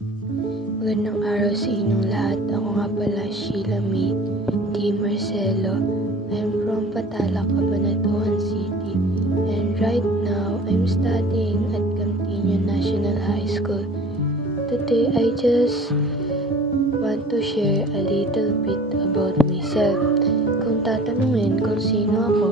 Magandang araw sa inyong lahat. Ako nga pala Sheila May D. Marcelo. I'm from Patala, Cabanatuan City. And right now, I'm studying at Cantinio National High School. Today, I just want to share a little bit about myself. Kung tatanungin kung sino ako,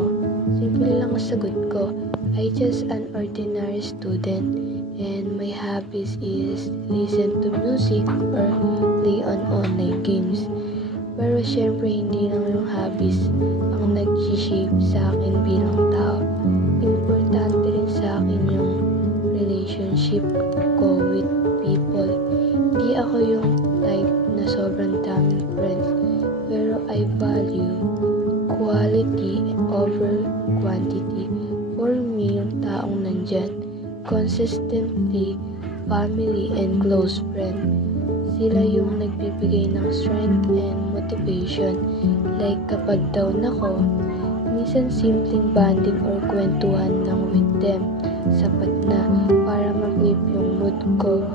simple lang ang sagot ko. I just an ordinary student. And my hobbies is listen to music or play on online games. Pero syempre hindi lang yung hobbies ang nag-shape sa akin bilang tao. Importante rin sa akin yung relationship ko with people. Hindi ako yung type na sobrang daming friends, pero I value quality over quantity. For me, yung taong nandyan consistently, family and close friend. Sila yung nagbibigay ng strength and motivation. Like kapag down ako, minsan simpleng banding or kwentuhan lang with them. Sapat na para ma-flip yung mood ko.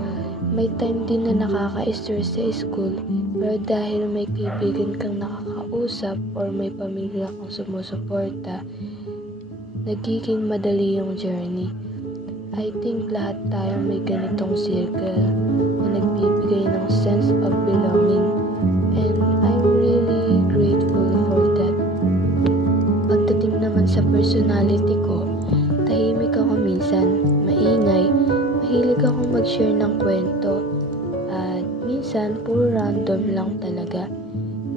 May time din na nakaka-stress sa school, pero dahil may kaibigan kang nakakausap or may pamilya kang sumusuporta, nagiging madali yung journey. I think lahat tayo may ganitong circle na nagbibigay ng sense of belonging, and I'm really grateful for that. Pagdating naman sa personality ko, tahimik ako minsan, maingay, mahilig akong mag-share ng kwento, at minsan puro random lang talaga.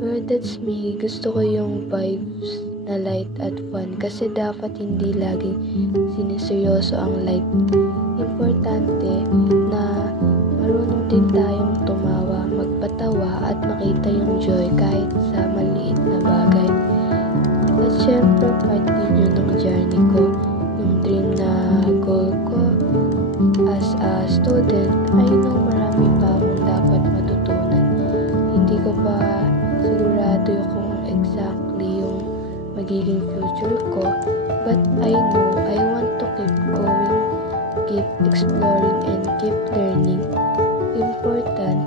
Pero that's me, gusto ko yung vibes na light at fun kasi dapat hindi laging siniseryoso ang life. Importante na marunong din tayong tumawa, magpatawa at makita yung joy kahit sa maliit na bagay. At syempre part din yun ng journey ko, yung dream na goal ko as a student. I know marami pa akong dapat matutunan. Hindi ko pa sigurado kung exactly yung magiging future ko, but I know I want to keep going, keep exploring, and keep learning. Important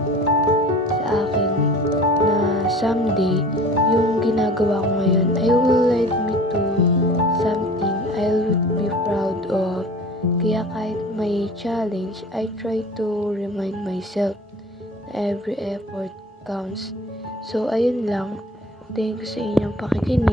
sa akin na someday, yung ginagawa ko ngayon, I will lead me to something I would be proud of. Kaya kahit may challenge, I try to remind myself na every effort counts. So ayun lang, thank you sa inyong pakikinig.